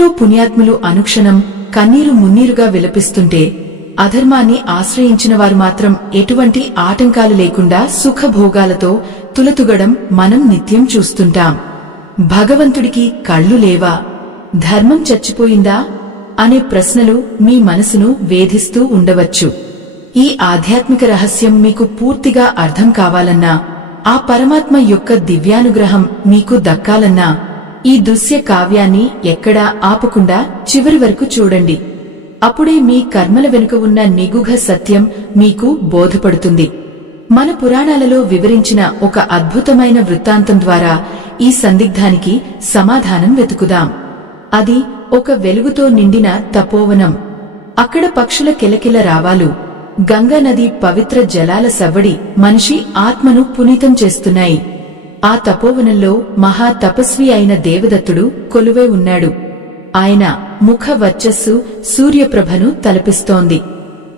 ఎందరో పుణ్యాత్ములు అనుక్షణం కన్నీరు మున్నీరుగా విలపిస్తుంటే అధర్మాన్ని ఆశ్రయించిన వారు మాత్రం ఎటువంటి ఆటంకాలు లేకుండా సుఖభోగాలతో తులతుగడం మనం నిత్యం చూస్తుంటాం. భగవంతుడికి కళ్ళు లేవా, ధర్మం చచ్చిపోయిందా అనే ప్రశ్నలు మీ మనసును వేధిస్తూ ఉండవచ్చు. ఈ ఆధ్యాత్మిక రహస్యం మీకు పూర్తిగా అర్థం కావాలన్నా, ఆ పరమాత్మ యొక్క దివ్యానుగ్రహం మీకు దక్కాలన్నా ఈ దృశ్య కావ్యాన్ని ఎక్కడా ఆపకుండా చివరి వరకు చూడండి. అప్పుడే మీ కర్మల వెనుక ఉన్న నిగూఢ సత్యం మీకు బోధపడుతుంది. మన పురాణాలలో వివరించిన ఒక అద్భుతమైన వృత్తాంతం ద్వారా ఈ సందిగ్ధానికి సమాధానం వెతుకుదాం. అది ఒక వెలుగుతో నిండిన తపోవనం. అక్కడ పక్షుల కిలకిల రావాలు, గంగా నది పవిత్ర జలాల సవ్వడి మనిషి ఆత్మను పునీతం చేస్తున్నాయి. ఆ తపోవనంలో మహా తపస్వి అయిన దేవదత్తుడు కొలువై ఉన్నాడు. ఆయన ముఖ వర్చస్సు సూర్యప్రభను తలపిస్తోంది.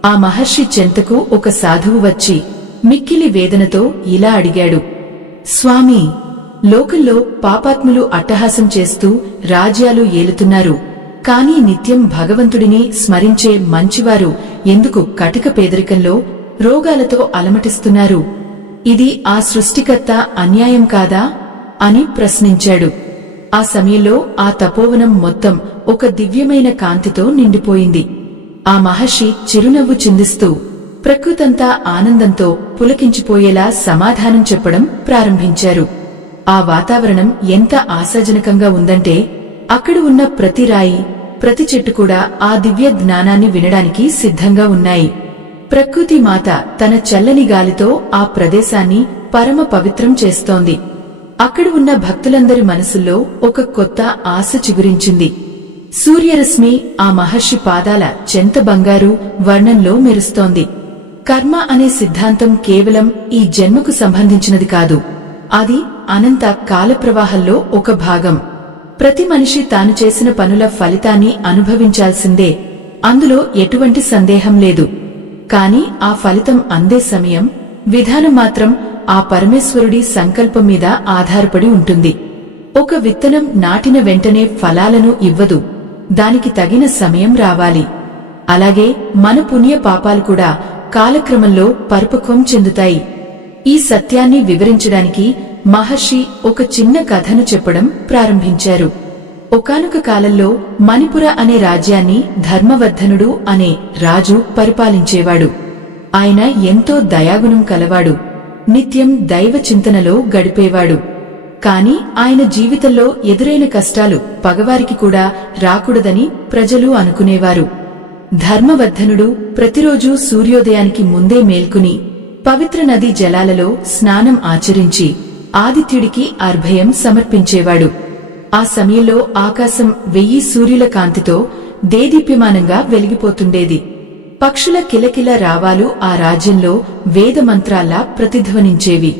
ఆ మహర్షి చెంతకు ఒక సాధువు వచ్చి మిక్కిలి వేదనతో ఇలా అడిగాడు, స్వామీ, లోకంలో పాపాత్ములు అట్టహాసం చేస్తూ రాజ్యాలు ఏలుతున్నారు. కాని నిత్యం భగవంతుడిని స్మరించే మంచివారు ఎందుకు కటిక పేదరికంలో రోగాలతో అలమటిస్తున్నారు? ఇది ఆ సృష్టికర్త అన్యాయం కాదా అని ప్రశ్నించాడు. ఆ సమయంలో ఆ తపోవనం మొత్తం ఒక దివ్యమైన కాంతితో నిండిపోయింది. ఆ మహర్షి చిరునవ్వు చిందిస్తూ ప్రకృతంతా ఆనందంతో పులకించిపోయేలా సమాధానం చెప్పడం ప్రారంభించారు. ఆ వాతావరణం ఎంత ఆశాజనకంగా ఉందంటే అక్కడ ఉన్న ప్రతి రాయి, ప్రతి చెట్టు కూడా ఆ దివ్య జ్ఞానాన్ని వినడానికి సిద్ధంగా ఉన్నాయి. ప్రకృతి మాత తన చల్లని గాలితో ఆ ప్రదేశాన్ని పరమ పవిత్రం చేస్తోంది. అక్కడ ఉన్న భక్తులందరి మనసుల్లో ఒక కొత్త ఆశ చిగురించింది. సూర్యరశ్మి ఆ మహర్షి పాదాల చెంత బంగారు వర్ణంలో మెరుస్తోంది. కర్మ అనే సిద్ధాంతం కేవలం ఈ జన్మకు సంబంధించినది కాదు, అది అనంత కాలప్రవాహంలో ఒక భాగం. ప్రతి మనిషి తాను చేసిన పనుల ఫలితాన్ని అనుభవించాల్సిందే, అందులో ఎటువంటి సందేహం లేదు. కాని ఆ ఫలితం అందే సమయం, విధానం మాత్రం ఆ పరమేశ్వరుడి సంకల్పం మీద ఆధారపడి ఉంటుంది. ఒక విత్తనం నాటిన వెంటనే ఫలాలను ఇవ్వదు, దానికి తగిన సమయం రావాలి. అలాగే మన పుణ్య పాపాలు కూడా కాలక్రమంలో పరిపక్వం చెందుతాయి. ఈ సత్యాన్ని వివరించడానికి మహర్షి ఒక చిన్న కథను చెప్పడం ప్రారంభించారు. ఒకానొక కాలంలో మణిపుర అనే రాజ్యాన్ని ధర్మవర్ధనుడు అనే రాజు పరిపాలించేవాడు. ఆయన ఎంతో దయాగుణం కలవాడు, నిత్యం దైవ చింతనలో గడిపేవాడు. కాని ఆయన జీవితంలో ఎదురైన కష్టాలు పగవారికి కూడా రాకూడదని ప్రజలు అనుకునేవారు. ధర్మవర్ధనుడు ప్రతిరోజూ సూర్యోదయానికి ముందే మేల్కుని పవిత్ర నదీ జలాలలో స్నానం ఆచరించి ఆదిత్యుడికి అర్ఘ్యం సమర్పించేవాడు. ఆ సమయంలో ఆకాశం 1000 సూర్యుల కాంతితో దేదీప్యమానంగా వెలిగిపోతుండేది. పక్షుల కిలకిల రావాలు ఆ రాజ్యంలో వేదమంత్రాల్లా ప్రతిధ్వనించేవి.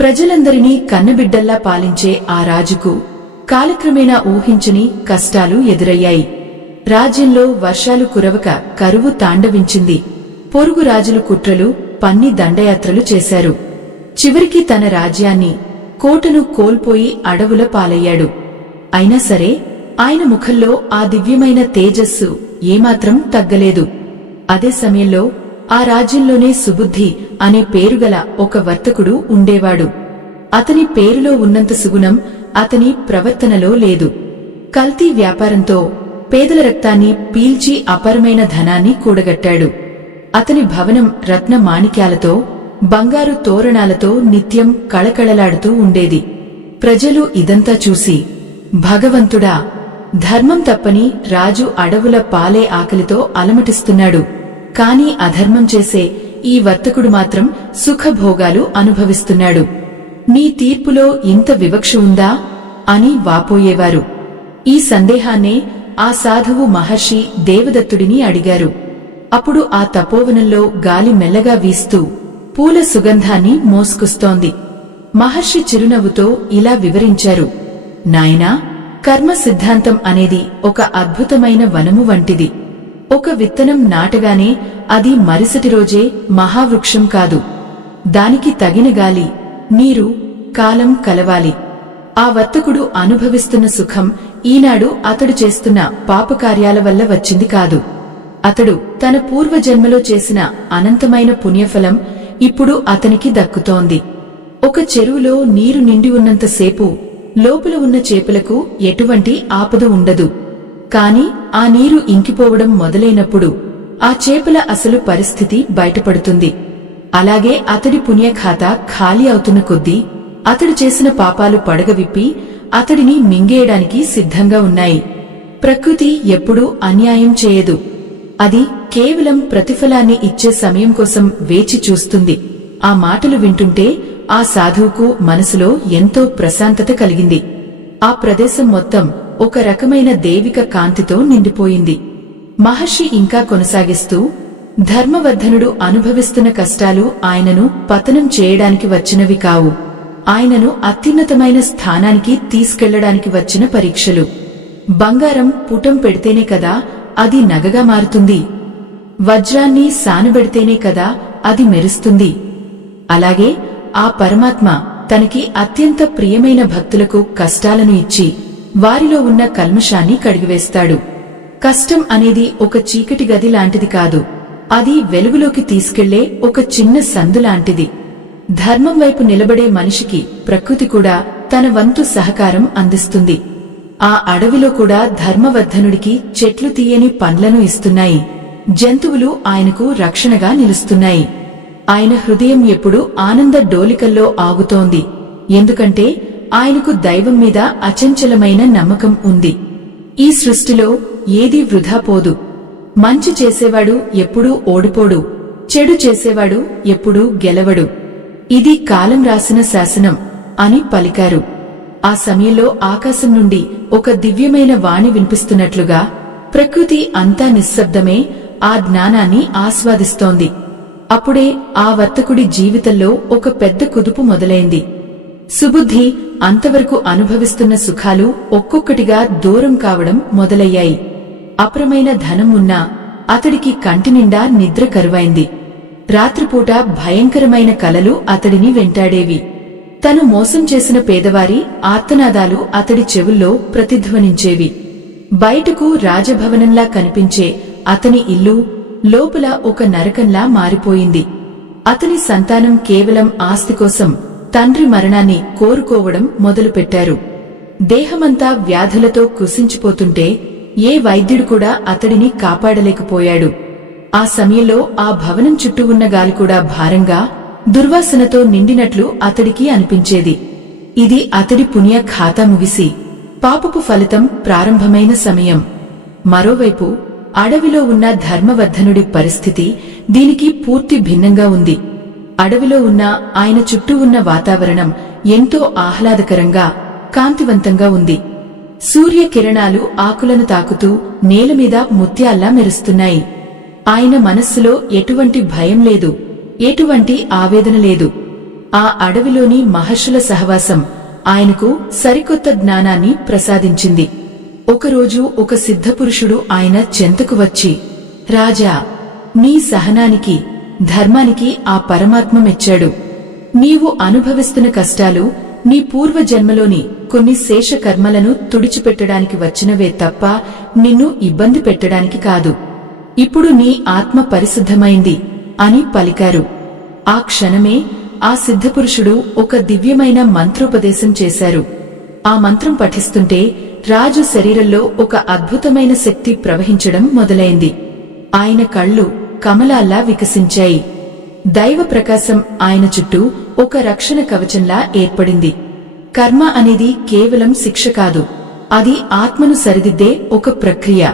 ప్రజలందరినీ కన్నబిడ్డల్లా పాలించే ఆ రాజుకు కాలక్రమేణా ఊహించని కష్టాలు ఎదురయ్యాయి. రాజ్యంలో వర్షాలు కురవక కరువు తాండవించింది. పొరుగు రాజులు కుట్రలు పన్ని దండయాత్రలు చేశారు. చివరికి తన రాజ్యాన్ని, కోటను కోల్పోయి అడవుల పాలయ్యాడు. అయినా సరే ఆయన ముఖంలో ఆ దివ్యమైన తేజస్సు ఏమాత్రం తగ్గలేదు. అదే సమయంలో ఆ రాజ్యంలోనే సుబుద్ధి అనే పేరుగల ఒక వర్తకుడు ఉండేవాడు. అతని పేరులో ఉన్నంత సుగుణం అతని ప్రవర్తనలో లేదు. కల్తీ వ్యాపారంతో పేదల రక్తాన్ని పీల్చి అపరమైన ధనాన్ని కూడగట్టాడు. అతని భవనం రత్న మాణిక్యాలతో, బంగారు తోరణాలతో నిత్యం కళకళలాడుతూ ఉండేది. ప్రజలు ఇదంతా చూసి, భగవంతుడా, ధర్మం తప్పని రాజు అడవుల పాలే ఆకలితో అలమటిస్తున్నాడు, కాని అధర్మం చేసే ఈ వర్తకుడు మాత్రం సుఖభోగాలు అనుభవిస్తున్నాడు. నీ తీర్పులో ఇంత వివక్ష ఉందా అని వాపోయేవారు. ఈ సందేహాన్నే ఆ సాధువు మహర్షి దేవదత్తుడిని అడిగారు. అప్పుడు ఆ తపోవనంలో గాలి మెల్లగా వీస్తూ పూల సుగంధాన్ని మోసుకొస్తోంది. మహర్షి చిరునవ్వుతో ఇలా వివరించారు, నాయనా, కర్మ సిద్ధాంతం అనేది ఒక అద్భుతమైన వనము వంటిది. ఒక విత్తనం నాటగానే అది మరుసటి రోజే మహావృక్షం కాదు. దానికి తగిన గాలి, నీరు, కాలం కలవాలి. ఆ వర్తకుడు అనుభవిస్తున్న సుఖం ఈనాడు అతడు చేస్తున్న పాపకార్యాల వల్ల వచ్చింది కాదు. అతడు తన పూర్వజన్మలో చేసిన అనంతమైన పుణ్యఫలం ఇప్పుడు అతనికి దక్కుతోంది. ఒక చెరువులో నీరు నిండి ఉన్నంతసేపు లోపల ఉన్న చేపలకు ఎటువంటి ఆపద ఉండదు. కాని ఆ నీరు ఇంకిపోవడం మొదలైనప్పుడు ఆ చేపల అసలు పరిస్థితి బయటపడుతుంది. అలాగే అతడి పుణ్యఖాతా ఖాళీ అవుతున్న కొద్దీ అతడు చేసిన పాపాలు పడగవిప్పి అతడిని మింగేయడానికి సిద్ధంగా ఉన్నాయి. ప్రకృతి ఎప్పుడూ అన్యాయం చేయదు. అది కేవలం ప్రతిఫలాన్ని ఇచ్చే సమయం కోసం వేచి చూస్తుంది. ఆ మాటలు వింటుంటే ఆ సాధువుకు మనసులో ఎంతో ప్రశాంతత కలిగింది. ఆ ప్రదేశం మొత్తం ఒక రకమైన దైవిక కాంతితో నిండిపోయింది. మహర్షి ఇంకా కొనసాగిస్తూ, ధర్మవర్ధనుడు అనుభవిస్తున్న కష్టాలు ఆయనను పతనం చేయడానికి వచ్చినవి కావు. ఆయనను అత్యున్నతమైన స్థానానికి తీసుకెళ్లడానికి వచ్చిన పరీక్షలు. బంగారం పుటం పెడితేనే కదా అది నగగా మారుతుంది. వజ్రాన్ని సానబెడితేనే కదా అది మెరుస్తుంది. అలాగే ఆ పరమాత్మ తనకి అత్యంత ప్రియమైన భక్తులకు కష్టాలను ఇచ్చి వారిలో ఉన్న కల్మషాన్ని కడిగివేస్తాడు. కష్టం అనేది ఒక చీకటి గది లాంటిది కాదు. అది వెలుగులోకి తీసుకెళ్లే ఒక చిన్న సందు లాంటిది. ధర్మం వైపు నిలబడే మనిషికి ప్రకృతి కూడా తన వంతు సహకారం అందిస్తుంది. ఆ అడవిలో కూడా ధర్మవర్ధనుడికి చెట్లు తీయని పండ్లను ఇస్తున్నాయి. జంతువులు ఆయనకు రక్షణగా నిలుస్తున్నాయి. ఆయన హృదయం ఎప్పుడూ ఆనంద డోలికల్లో ఆగుతోంది. ఎందుకంటే ఆయనకు దైవం మీద అచంచలమైన నమ్మకం ఉంది. ఈ సృష్టిలో ఏదీ వృధా పోదు. మంచి చేసేవాడు ఎప్పుడూ ఓడిపోడు, చెడు చేసేవాడు ఎప్పుడూ గెలవడు. ఇది కాలం రాసిన శాసనం అని పలికారు. ఆ సమయంలో ఆకాశం నుండి ఒక దివ్యమైన వాణి వినిపిస్తున్నట్లుగా ప్రకృతి అంతా నిశ్శబ్దమే ఆ జ్ఞానాన్ని ఆస్వాదిస్తోంది. అప్పుడే ఆ వర్తకుడి జీవితంలో ఒక పెద్ద కుదుపు మొదలైంది. సుబుద్ధి అంతవరకు అనుభవిస్తున్న సుఖాలు ఒక్కొక్కటిగా దూరం కావడం మొదలయ్యాయి. అప్రమైన ధనం ఉన్నా అతడికి కంటినిండా నిద్ర కరువైంది. రాత్రిపూట భయంకరమైన కలలు అతడిని వెంటాడేవి. తను మోసం చేసిన పేదవారి ఆర్తనాదాలు అతడి చెవుల్లో ప్రతిధ్వనించేవి. బయటకు రాజభవనంలా కనిపించే అతని ఇల్లు లోపల ఒక నరకంలా మారిపోయింది. అతని సంతానం కేవలం ఆస్తి కోసం తండ్రి మరణాన్ని కోరుకోవడం మొదలుపెట్టారు. దేహమంతా వ్యాధులతో కుసించిపోతుంటే ఏ వైద్యుడు కూడా అతడిని కాపాడలేకపోయాడు. ఆ సమయంలో ఆ భవనం చుట్టూ ఉన్న గాలి కూడా భారంగా దుర్వాసనతో నిండినట్లు అతడికి అనిపించేది. ఇది అతడి పుణ్య ఖాతా ముగిసి పాపపు ఫలితం ప్రారంభమైన సమయం. మరోవైపు అడవిలో ఉన్న ధర్మవర్ధనుడి పరిస్థితి దీనికి పూర్తి భిన్నంగా ఉంది. అడవిలో ఉన్న ఆయన చుట్టూ ఉన్న వాతావరణం ఎంతో ఆహ్లాదకరంగా, కాంతివంతంగా ఉంది. సూర్యకిరణాలు ఆకులను తాకుతూ నేలమీద ముత్యాల్లా మెరుస్తున్నాయి. ఆయన మనస్సులో ఎటువంటి భయం లేదు, ఎటువంటి ఆవేదన లేదు. ఆ అడవిలోని మహర్షుల సహవాసం ఆయనకు సరికొత్త జ్ఞానాన్ని ప్రసాదించింది. ఒకరోజు ఒక సిద్ధపురుషుడు ఆయన చెంతకు వచ్చి, రాజా, నీ సహనానికి, ధర్మానికి ఆ పరమాత్మ మెచ్చాడు. నీవు అనుభవిస్తున్న కష్టాలు నీ పూర్వజన్మలోని కొన్ని శేషకర్మలను తుడిచిపెట్టడానికి వచ్చినవే తప్ప నిన్ను ఇబ్బంది పెట్టడానికి కాదు. ఇప్పుడు నీ ఆత్మ పరిశుద్ధమైంది అని పలికారు. ఆ క్షణమే ఆ సిద్ధపురుషుడు ఒక దివ్యమైన మంత్రోపదేశం చేశారు. ఆ మంత్రం పఠిస్తుంటే రాజు శరీరంలో ఒక అద్భుతమైన శక్తి ప్రవహించడం మొదలైంది. ఆయన కళ్ళు కమలాల్లా వికసించాయి. దైవ ప్రకాశం ఆయన చుట్టూ ఒక రక్షణ కవచంలా ఏర్పడింది. కర్మ అనేది కేవలం శిక్ష కాదు, అది ఆత్మను సరిదిద్దే ఒక ప్రక్రియ.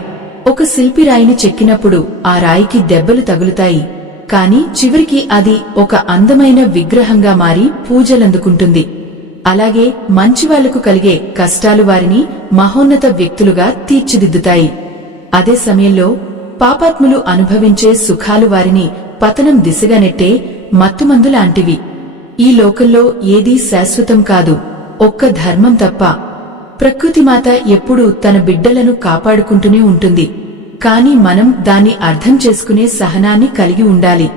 ఒక శిల్పి రాయిని చెక్కినప్పుడు ఆ రాయికి దెబ్బలు తగులుతాయి, కాని చివరికి అది ఒక అందమైన విగ్రహంగా మారి పూజలందుకుంటుంది. అలాగే మంచివాళ్లకు కలిగే కష్టాలు వారిని మహోన్నత వ్యక్తులుగా తీర్చిదిద్దుతాయి. అదే సమయంలో పాపాత్ములు అనుభవించే సుఖాలు వారిని పతనం దిశగా నెట్టే మత్తుమందులాంటివి. ఈ లోకంలో ఏదీ శాశ్వతం కాదు, ఒక్క ధర్మం తప్ప. ప్రకృతిమాత ఎప్పుడూ తన బిడ్డలను కాపాడుకుంటూనే ఉంటుంది. కాని మనం దాన్ని అర్థం చేసుకునే సహనాన్ని కలిగి ఉండాలి.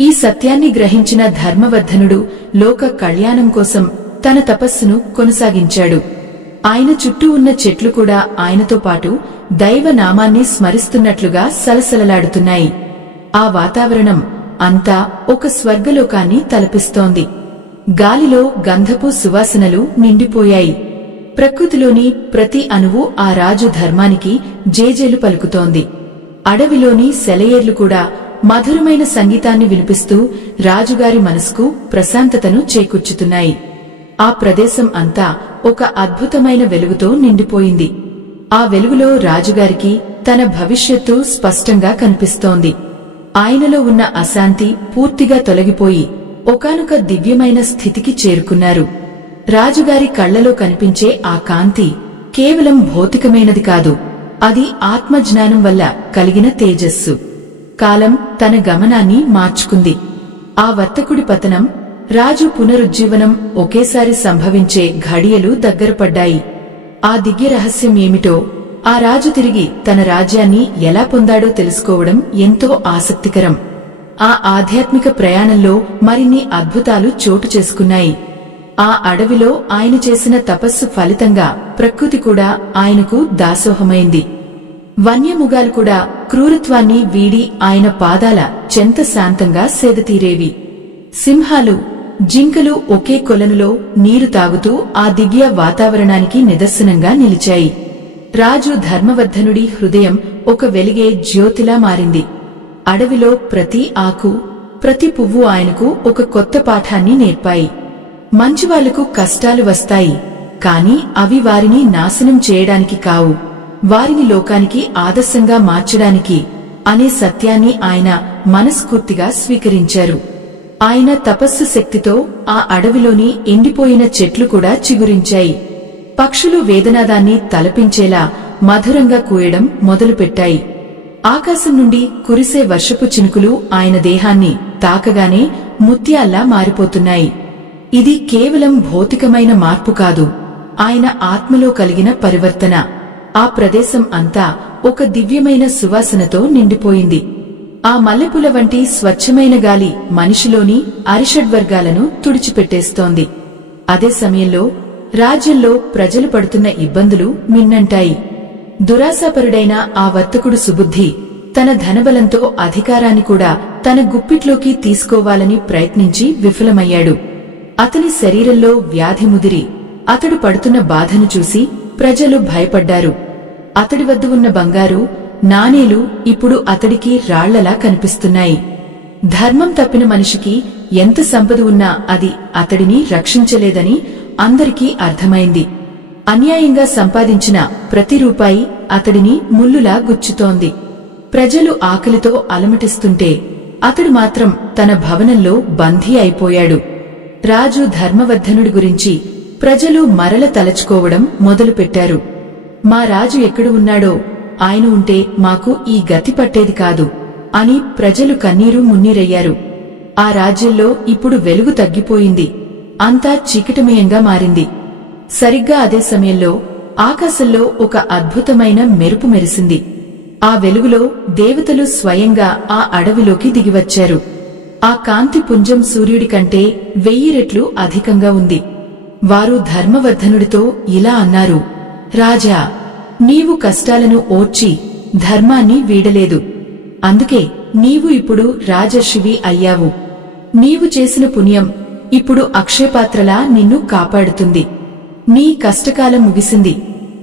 ఈ సత్యాన్ని గ్రహించిన ధర్మవర్ధనుడు లోక కళ్యాణం కోసం తన తపస్సును కొనసాగించాడు. ఆయన చుట్టూ ఉన్న చెట్లు కూడా ఆయనతో పాటు దైవనామాన్ని స్మరిస్తున్నట్లుగా సలసలలాడుతున్నాయి. ఆ వాతావరణం అంతా ఒక స్వర్గలోకాన్ని తలపిస్తోంది. గాలిలో గంధపు సువాసనలు నిండిపోయాయి. ప్రకృతిలోని ప్రతి అణువు ఆ రాజు ధర్మానికి జేజేలు పలుకుతోంది. అడవిలోని సెలయేర్లు కూడా మధురమైన సంగీతాన్ని వినిపిస్తూ రాజుగారి మనసుకు ప్రశాంతతను చేకూర్చుతున్నాయి. ఆ ప్రదేశం అంతా ఒక అద్భుతమైన వెలుగుతో నిండిపోయింది. ఆ వెలుగులో రాజుగారికి తన భవిష్యత్తు స్పష్టంగా కనిపిస్తోంది. ఆయనలో ఉన్న అశాంతి పూర్తిగా తొలగిపోయి ఒకానొక దివ్యమైన స్థితికి చేరుకున్నారు. రాజుగారి కళ్లలో కనిపించే ఆ కాంతి కేవలం భౌతికమైనది కాదు, అది ఆత్మజ్ఞానం వల్ల కలిగిన తేజస్సు. కాలం తన గమనాన్ని మార్చుకుంది. ఆ వర్తకుడి పతనం, రాజు పునరుజ్జీవనం ఒకేసారి సంభవించే ఘడియలు దగ్గరపడ్డాయి. ఆ దివ్య రహస్యం ఏమిటో, ఆ రాజు తిరిగి తన రాజ్యాన్ని ఎలా పొందాడో తెలుసుకోవడం ఎంతో ఆసక్తికరం. ఆ ఆధ్యాత్మిక ప్రయాణంలో మరిన్ని అద్భుతాలు చోటు చేసుకున్నాయి. ఆ అడవిలో ఆయన చేసిన తపస్సు ఫలితంగా ప్రకృతి కూడా ఆయనకు దాసోహమైంది. వన్యమృగాలు కూడా క్రూరత్వాన్ని వీడి ఆయన పాదాల చెంత శాంతంగా సేదతీరేవి. సింహాలు, జింకలు ఒకే కొలనులో నీరు తాగుతూ ఆ దివ్య వాతావరణానికి నిదర్శనంగా నిలిచాయి. రాజు ధర్మవర్ధనుడి హృదయం ఒక వెలిగే జ్యోతిలా మారింది. అడవిలో ప్రతి ఆకు, ప్రతి పువ్వు ఆయనకు ఒక కొత్త పాఠాన్ని నేర్పాయి. మంచివాళ్లకు కష్టాలు వస్తాయి, కాని అవి వారిని నాశనం చేయడానికి కావు, వారిని లోకానికి ఆదర్శంగా మార్చడానికి అనే సత్యాన్ని ఆయన మనస్ఫూర్తిగా స్వీకరించారు. ఆయన తపస్సు శక్తితో ఆ అడవిలోని ఎండిపోయిన చెట్లు కూడా చిగురించాయి. పక్షులు వేదనాదాన్ని తలపించేలా మధురంగా కూయడం మొదలుపెట్టాయి. ఆకాశం నుండి కురిసే వర్షపు చినుకులు ఆయన దేహాన్ని తాకగానే ముత్యాల్లా మారిపోతున్నాయి. ఇది కేవలం భౌతికమైన మార్పు కాదు, ఆయన ఆత్మలో కలిగిన పరివర్తన. ఆ ప్రదేశం అంతా ఒక దివ్యమైన సువాసనతో నిండిపోయింది. ఆ మల్లెపూల వంటి స్వచ్ఛమైన గాలి మనిషిలోని అరిషడ్వర్గాలను తుడిచిపెట్టేస్తోంది. అదే సమయంలో రాజ్యంలో ప్రజలు పడుతున్న ఇబ్బందులు మిన్నంటాయి. దురాశాపరుడైన ఆ వర్తకుడు సుబుద్ధి తన ధనబలంతో అధికారాన్ని కూడా తన గుప్పిట్లోకి తీసుకోవాలని ప్రయత్నించి విఫలమయ్యాడు. అతని శరీరంలో వ్యాధి ముదిరి అతడు పడుతున్న బాధను చూసి ప్రజలు భయపడ్డారు. అతడి వద్ద ఉన్న బంగారు నాణేలు ఇప్పుడు అతడికి రాళ్లలా కనిపిస్తున్నాయి. ధర్మం తప్పిన మనిషికి ఎంత సంపద ఉన్నా అది అతడిని రక్షించలేదని అందరికీ అర్థమైంది. అన్యాయంగా సంపాదించిన ప్రతి రూపాయి అతడిని ముల్లులా గుచ్చుతోంది. ప్రజలు ఆకలితో అలమటిస్తుంటే అతడు మాత్రం తన భవనంలో బందీ అయిపోయాడు. రాజు ధర్మవర్ధనుడి గురించి ప్రజలు మరల తలచుకోవడం మొదలుపెట్టారు. మా రాజు ఎక్కడు ఉన్నాడో, ఆయన ఉంటే మాకు ఈ గతి పట్టేది కాదు అని ప్రజలు కన్నీరు మున్నీరయ్యారు. ఆ రాజ్యంలో ఇప్పుడు వెలుగు తగ్గిపోయింది. అంతా చీకటిమయంగా మారింది. సరిగ్గా అదే సమయంలో ఆకాశంలో ఒక అద్భుతమైన మెరుపు మెరిసింది. ఆ వెలుగులో దేవతలు స్వయంగా ఆ అడవిలోకి దిగివచ్చారు. ఆ కాంతి పుంజం సూర్యుడి కంటే 1000 రెట్లు అధికంగా ఉంది. వారు ధర్మవర్ధనుడితో ఇలా అన్నారు: రాజా, నీవు కష్టాలను ఓర్చి ధర్మాన్ని వీడలేదు. అందుకే నీవు ఇప్పుడు రాజర్షివి అయ్యావు. నీవు చేసిన పుణ్యం ఇప్పుడు అక్షయపాత్రలా నిన్ను కాపాడుతుంది. నీ కష్టకాలం ముగిసింది.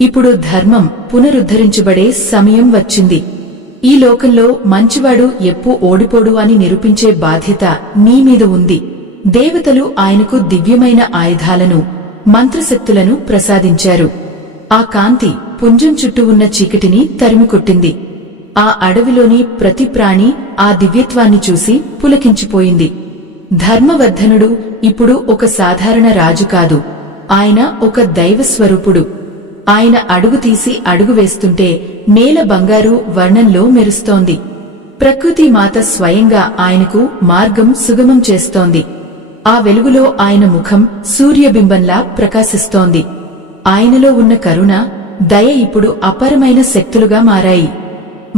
ఇప్పుడు ధర్మం పునరుద్ధరించబడే సమయం వచ్చింది. ఈ లోకంలో మంచివాడు ఎప్పుడూ ఓడిపోడు అని నిరూపించే బాధ్యత నీ మీద ఉంది. దేవతలు ఆయనకు దివ్యమైన ఆయుధాలను, మంత్రశక్తులను ప్రసాదించారు. ఆ కాంతి పుంజం చుట్టూ ఉన్న చీకటిని తరిమికొట్టింది. ఆ అడవిలోని ప్రతి ప్రాణి ఆ దివ్యత్వాన్ని చూసి పులకించిపోయింది. ధర్మవర్ధనుడు ఇప్పుడు ఒక సాధారణ రాజు కాదు, ఆయన ఒక దైవస్వరూపుడు. ఆయన అడుగు తీసి అడుగు వేస్తుంటే నేల బంగారు వర్ణంలో మెరుస్తోంది. ప్రకృతి మాత స్వయంగా ఆయనకు మార్గం సుగమం చేస్తోంది. ఆ వెలుగులో ఆయన ముఖం సూర్యబింబంలా ప్రకాశిస్తోంది. ఆయనలో ఉన్న కరుణ, దయ ఇప్పుడు అపరమైన శక్తులుగా మారాయి.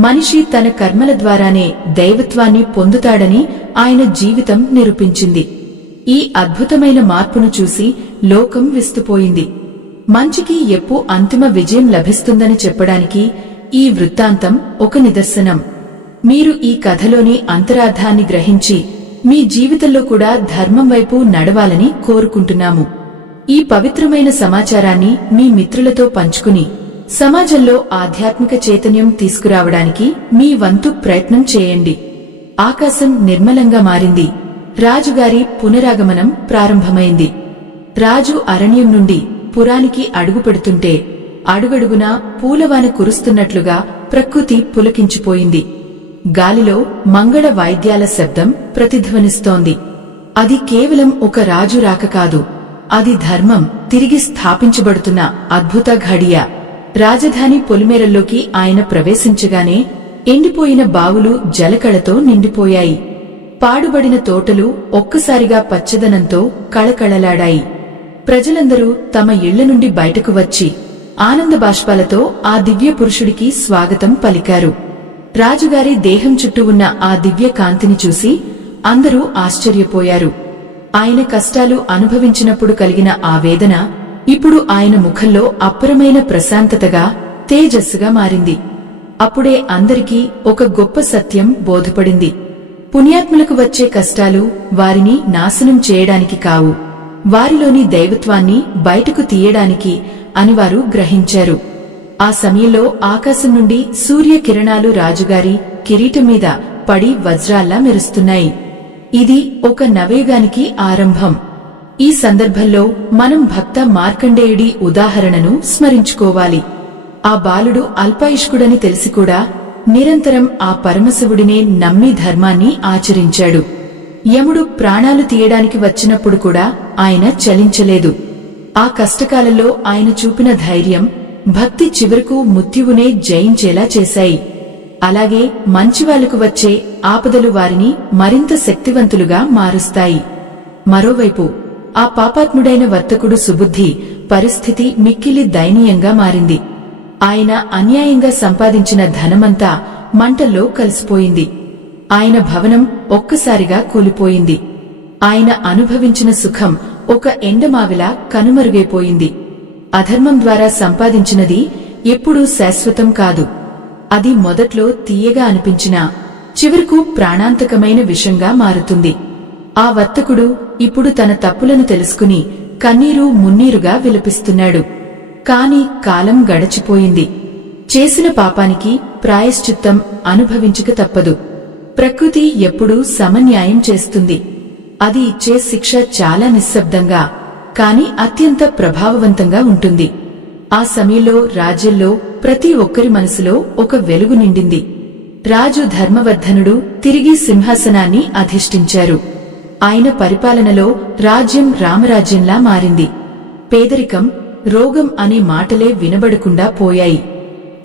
మనిషి తన కర్మల ద్వారానే దైవత్వాన్ని పొందుతాడని ఆయన జీవితం నిరూపించింది. ఈ అద్భుతమైన మార్పును చూసి లోకం విస్తుపోయింది. మంచికి ఎప్పుడు అంతిమ విజయం లభిస్తుందని చెప్పడానికి ఈ వృత్తాంతం ఒక నిదర్శనం. మీరు ఈ కథలోని అంతరార్థాన్ని గ్రహించి మీ జీవితంలో కూడా ధర్మం వైపు నడవాలని కోరుకుంటున్నాము. ఈ పవిత్రమైన సమాచారాన్ని మీ మిత్రులతో పంచుకుని సమాజంలో ఆధ్యాత్మిక చైతన్యం తీసుకురావడానికి మీ వంతు ప్రయత్నం చేయండి. ఆకాశం నిర్మలంగా మారింది. రాజుగారి పునరాగమనం ప్రారంభమైంది. రాజు అరణ్యం నుండి పురానికి అడుగుపెడుతుంటే అడుగడుగునా పూలవాన కురుస్తున్నట్లుగా ప్రకృతి పులకించిపోయింది. గాలిలో మంగళ వాయిద్యాల శబ్దం ప్రతిధ్వనిస్తోంది. అది కేవలం ఒక రాజు రాక కాదు, అది ధర్మం తిరిగి స్థాపించబడుతున్న అద్భుత ఘడియ. రాజధాని పొలిమేరల్లోకి ఆయన ప్రవేశించగానే ఎండిపోయిన బావులు జలకళతో నిండిపోయాయి. పాడుబడిన తోటలు ఒక్కసారిగా పచ్చదనంతో కళకళలాడాయి. ప్రజలందరూ తమ ఇళ్ల నుండి బయటకు వచ్చి ఆనంద బాష్పాలతో ఆ దివ్య పురుషుడికి స్వాగతం పలికారు. రాజుగారి దేహం చుట్టూ ఉన్న ఆ దివ్య కాంతిని చూసి అందరూ ఆశ్చర్యపోయారు. ఆయన కష్టాలు అనుభవించినప్పుడు కలిగిన ఆ వేదన ఇప్పుడు ఆయన ముఖంలో అప్పరమైన ప్రశాంతతగా, తేజస్సుగా మారింది. అప్పుడే అందరికీ ఒక గొప్ప సత్యం బోధపడింది. పుణ్యాత్ములకు వచ్చే కష్టాలు వారిని నాశనం చేయడానికి కావు, వారిలోని దైవత్వాన్ని బయటకు తీయడానికి అని వారు గ్రహించారు. ఆ సమయంలో ఆకాశం నుండి సూర్యకిరణాలు రాజుగారి కిరీటం మీద పడి వజ్రాల్లా మెరుస్తున్నాయి. ఇది ఒక నవయుగానికి ఆరంభం. ఈ సందర్భంలో మనం భక్త మార్కండేయుడి ఉదాహరణను స్మరించుకోవాలి. ఆ బాలుడు అల్పాయుష్కుడని తెలిసి కూడా నిరంతరం ఆ పరమశివుడినే నమ్మి ధర్మాన్ని ఆచరించాడు. యముడు ప్రాణాలు తీయడానికి వచ్చినప్పుడు కూడా ఆయన చలించలేదు. ఆ కష్టకాలంలో ఆయన చూపిన ధైర్యం, భక్తి చివరకు మృత్యువునే జయించేలా చేశాయి. అలాగే మంచివాళ్లకు వచ్చే ఆపదలు వారిని మరింత శక్తివంతులుగా మారుస్తాయి. మరోవైపు ఆ పాపాత్ముడైన వర్తకుడు సుబుద్ధి పరిస్థితి మిక్కిలి దయనీయంగా మారింది. ఆయన అన్యాయంగా సంపాదించిన ధనమంతా మంటల్లో కలిసిపోయింది. ఆయన భవనం ఒక్కసారిగా కూలిపోయింది. ఆయన అనుభవించిన సుఖం ఒక ఎండమావిలా కనుమరుగైపోయింది. అధర్మం ద్వారా సంపాదించినది ఎప్పుడూ శాశ్వతం కాదు. అది మొదట్లో తీయగా అనిపించినా చివరకు ప్రాణాంతకమైన విషంగా మారుతుంది. ఆ వర్తకుడు ఇప్పుడు తన తప్పులను తెలుసుకుని కన్నీరు మున్నీరుగా విలపిస్తున్నాడు. కాని కాలం గడచిపోయింది. చేసిన పాపానికి ప్రాయశ్చిత్తం అనుభవించక తప్పదు. ప్రకృతి ఎప్పుడూ సమన్యాయం చేస్తుంది. అది ఇచ్చే శిక్ష చాలా నిశ్శబ్దంగా, కాని అత్యంత ప్రభావవంతంగా ఉంటుంది. ఆ సమయంలో రాజ్యంలో ప్రతి ఒక్కరి మనసులో ఒక వెలుగు నిండింది. రాజు ధర్మవర్ధనుడు తిరిగి సింహాసనాన్ని అధిష్ఠించారు. ఆయన పరిపాలనలో రాజ్యం రామరాజ్యంలా మారింది. పేదరికం, రోగం అనే మాటలే వినబడకుండా పోయాయి.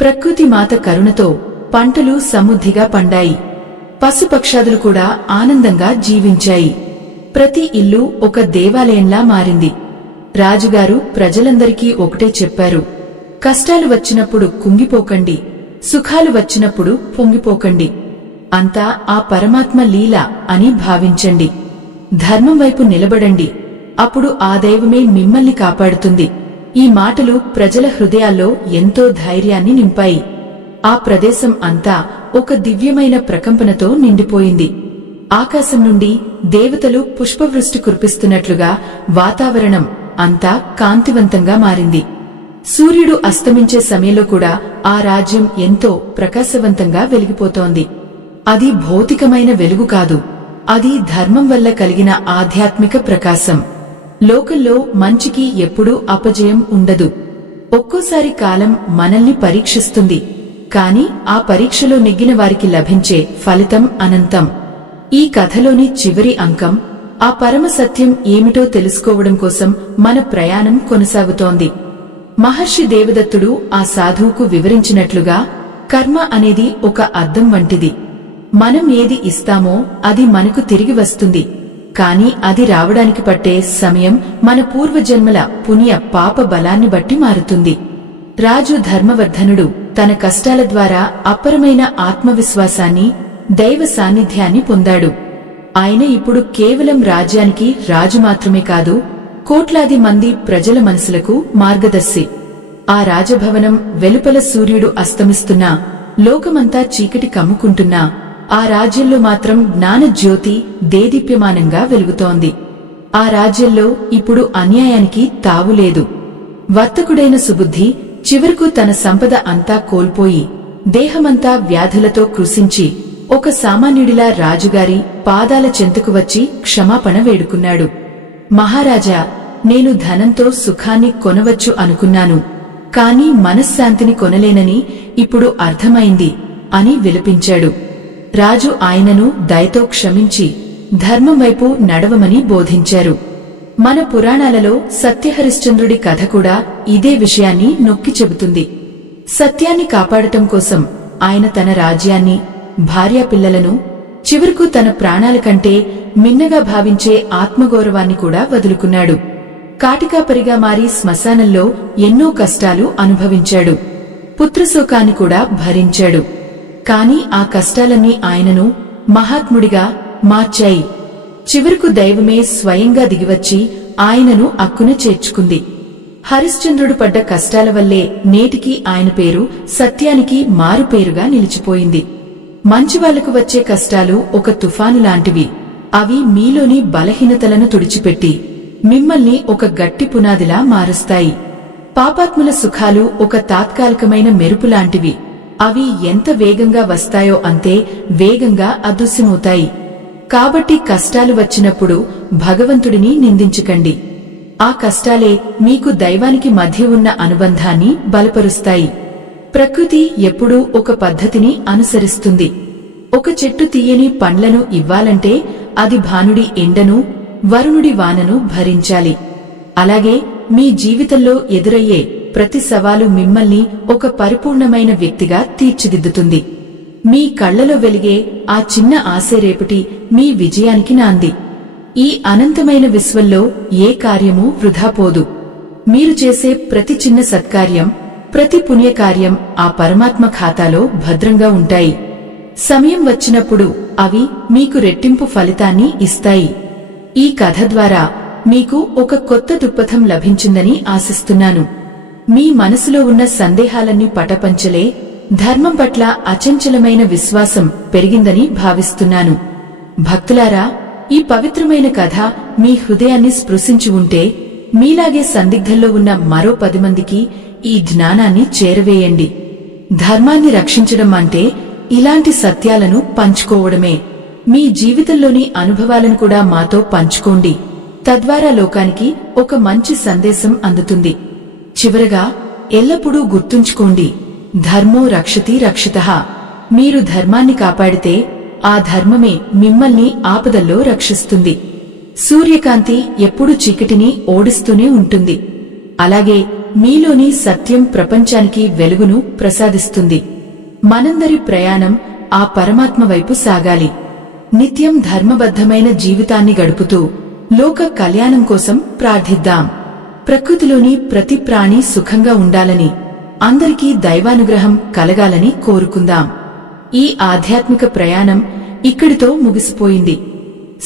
ప్రకృతి మాత కరుణతో పంటలు సమృద్ధిగా పండాయి. పశుపక్షాదులు కూడా ఆనందంగా జీవించాయి. ప్రతి ఇల్లు ఒక దేవాలయంలా మారింది. రాజుగారు ప్రజలందరికీ ఒకటే చెప్పారు: కష్టాలు వచ్చినప్పుడు కుంగిపోకండి, సుఖాలు వచ్చినప్పుడు పొంగిపోకండి. అంతా ఆ పరమాత్మ లీల అని భావించండి. ధర్మం వైపు నిలబడండి, అప్పుడు ఆ దైవమే మిమ్మల్ని కాపాడుతుంది. ఈ మాటలు ప్రజల హృదయాల్లో ఎంతో ధైర్యాన్ని నింపాయి. ఆ ప్రదేశం అంతా ఒక దివ్యమైన ప్రకంపనతో నిండిపోయింది. ఆకాశం నుండి దేవతలు పుష్పవృష్టి కురిపిస్తున్నట్లుగా వాతావరణం అంతా కాంతివంతంగా మారింది. సూర్యుడు అస్తమించే సమయంలో కూడా ఆ రాజ్యం ఎంతో ప్రకాశవంతంగా వెలిగిపోతోంది. అది భౌతికమైన వెలుగు కాదు, అది ధర్మం వల్ల కలిగిన ఆధ్యాత్మిక ప్రకాశం. లోకంలో మంచికి ఎప్పుడూ అపజయం ఉండదు. ఒక్కోసారి కాలం మనల్ని పరీక్షిస్తుంది, కాని ఆ పరీక్షలో నెగ్గిన వారికి లభించే ఫలితం అనంతం. ఈ కథలోని చివరి అంకం ఆ పరమ సత్యం ఏమిటో తెలుసుకోవడం కోసం మన ప్రయాణం కొనసాగుతోంది. మహర్షి దేవదత్తుడు ఆ సాధువుకు వివరించినట్లుగా కర్మ అనేది ఒక అద్దం వంటిది. మనం ఏది ఇస్తామో అది మనకు తిరిగి వస్తుంది. కాని అది రావడానికి పట్టే సమయం మన పూర్వజన్మల పుణ్య పాప బలాన్ని బట్టి మారుతుంది. రాజు ధర్మవర్ధనుడు తన కష్టాల ద్వారా అపరమైన ఆత్మవిశ్వాసాన్ని, దైవ సాన్నిధ్యాన్ని పొందాడు. ఆయన ఇప్పుడు కేవలం రాజ్యానికి రాజు మాత్రమే కాదు, కోట్లాది మంది ప్రజల మనసులకు మార్గదర్శి. ఆ రాజభవనం వెలుపల సూర్యుడు అస్తమిస్తున్నా, లోకమంతా చీకటి కమ్ముకుంటున్నా, ఆ రాజ్యంలో మాత్రం జ్ఞానజ్యోతి దేదీప్యమానంగా వెలుగుతోంది. ఆ రాజ్యంలో ఇప్పుడు అన్యాయానికి తావులేదు. వర్తకుడైన సుబుద్ధి చివరకు తన సంపద అంతా కోల్పోయి, దేహమంతా వ్యాధులతో కృశించి, ఒక సామాన్యుడిలా రాజుగారి పాదాల చెంతకు వచ్చి క్షమాపణ వేడుకున్నాడు. మహారాజా, నేను ధనంతో సుఖాన్ని కొనవచ్చు అనుకున్నాను, కాని మనశ్శాంతిని కొనలేనని ఇప్పుడు అర్థమైంది అని విలపించాడు. రాజు ఆయనను దయతో క్షమించి ధర్మం వైపు నడవమని బోధించారు. మన పురాణాలలో సత్యహరిశ్చంద్రుడి కథ కూడా ఇదే విషయాన్ని నొక్కి చెబుతుంది. సత్యాన్ని కాపాడటం కోసం ఆయన తన రాజ్యాన్ని, భార్యాపిల్లలను, చివరకు తన ప్రాణాల కంటే మిన్నగా భావించే ఆత్మగౌరవాన్ని కూడా వదులుకున్నాడు. కాటికాపరిగా మారి శ్మశానంలో ఎన్నో కష్టాలు అనుభవించాడు. పుత్రశోకాన్ని కూడా భరించాడు. కాని ఆ కష్టాలన్నీ ఆయనను మహాత్ముడిగా మార్చాయి. చివరకు దైవమే స్వయంగా దిగివచ్చి ఆయనను అక్కున చేర్చుకుంది. హరిశ్చంద్రుడు పడ్డ కష్టాల వల్లే నేటికి ఆయన పేరు సత్యానికి మారుపేరుగా నిలిచిపోయింది. మంచివాళ్లకు వచ్చే కష్టాలు ఒక తుఫాను లాంటివి. అవి మీలోని బలహీనతలను తుడిచిపెట్టి మిమ్మల్ని ఒక గట్టి పునాదిలా మారుస్తాయి. పాపాత్ముల సుఖాలు ఒక తాత్కాలికమైన మెరుపులాంటివి. అవి ఎంత వేగంగా వస్తాయో అంతే వేగంగా అదృశ్యమవుతాయి. కాబట్టి కష్టాలు వచ్చినప్పుడు భగవంతుడిని నిందించకండి. ఆ కష్టాలే మీకు దైవానికి మధ్య ఉన్న అనుబంధాన్ని బలపరుస్తాయి. ప్రకృతి ఎప్పుడూ ఒక పద్ధతిని అనుసరిస్తుంది. ఒక చెట్టు తీయని పండ్లను ఇవ్వాలంటే అది భానుడి ఎండను, వరుణుడి వానను భరించాలి. అలాగే మీ జీవితంలో ఎదురయ్యే ప్రతి సవాలు మిమ్మల్ని ఒక పరిపూర్ణమైన వ్యక్తిగా తీర్చిదిద్దుతుంది. మీ కళ్లలో వెలిగే ఆ చిన్న ఆశే రేపటి మీ విజయానికి నాంది. ఈ అనంతమైన విశ్వంలో ఏ కార్యమూ వృధా పోదు. మీరు చేసే ప్రతి చిన్న సత్కార్యం, ప్రతి పుణ్యకార్యం ఆ పరమాత్మ ఖాతాలో భద్రంగా ఉంటాయి. సమయం వచ్చినప్పుడు అవి మీకు రెట్టింపు ఫలితాన్ని ఇస్తాయి. ఈ కథ ద్వారా మీకు ఒక కొత్త దృక్పథం లభించిందని ఆశిస్తున్నాను. మీ మనసులో ఉన్న సందేహాలన్నీ పటపంచలే, ధర్మం పట్ల అచంచలమైన విశ్వాసం పెరిగిందని భావిస్తున్నాను. భక్తులారా, ఈ పవిత్రమైన కథ మీ హృదయాన్ని స్పృశించి ఉంటే మీలాగే సందిగ్ధంలో ఉన్న మరో 10 మందికి ఈ జ్ఞానాన్ని చేరవేయండి. ధర్మాన్ని రక్షించడం అంటే ఇలాంటి సత్యాలను పంచుకోవడమే. మీ జీవితంలోని అనుభవాలను కూడా మాతో పంచుకోండి. తద్వారా లోకానికి ఒక మంచి సందేశం అందుతుంది. చివరగా ఎల్లప్పుడూ గుర్తుంచుకోండి, ధర్మో రక్షతి రక్షితః. మీరు ధర్మాన్ని కాపాడితే ఆ ధర్మమే మిమ్మల్ని ఆపదల్లో రక్షిస్తుంది. సూర్యకాంతి ఎప్పుడూ చీకటిని ఓడిస్తూనే ఉంటుంది. అలాగే మీలోని సత్యం ప్రపంచానికి వెలుగును ప్రసాదిస్తుంది. మనందరి ప్రయాణం ఆ పరమాత్మ వైపు సాగాలి. నిత్యం ధర్మబద్ధమైన జీవితాన్ని గడుపుతూ లోక కళ్యాణం కోసం ప్రార్థిద్దాం. ప్రకృతిలోని ప్రతి ప్రాణి సుఖంగా ఉండాలని, అందరికీ దైవానుగ్రహం కలగాలని కోరుకుందాం. ఈ ఆధ్యాత్మిక ప్రయాణం ఇక్కడితో ముగిసిపోయింది.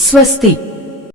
స్వస్తి.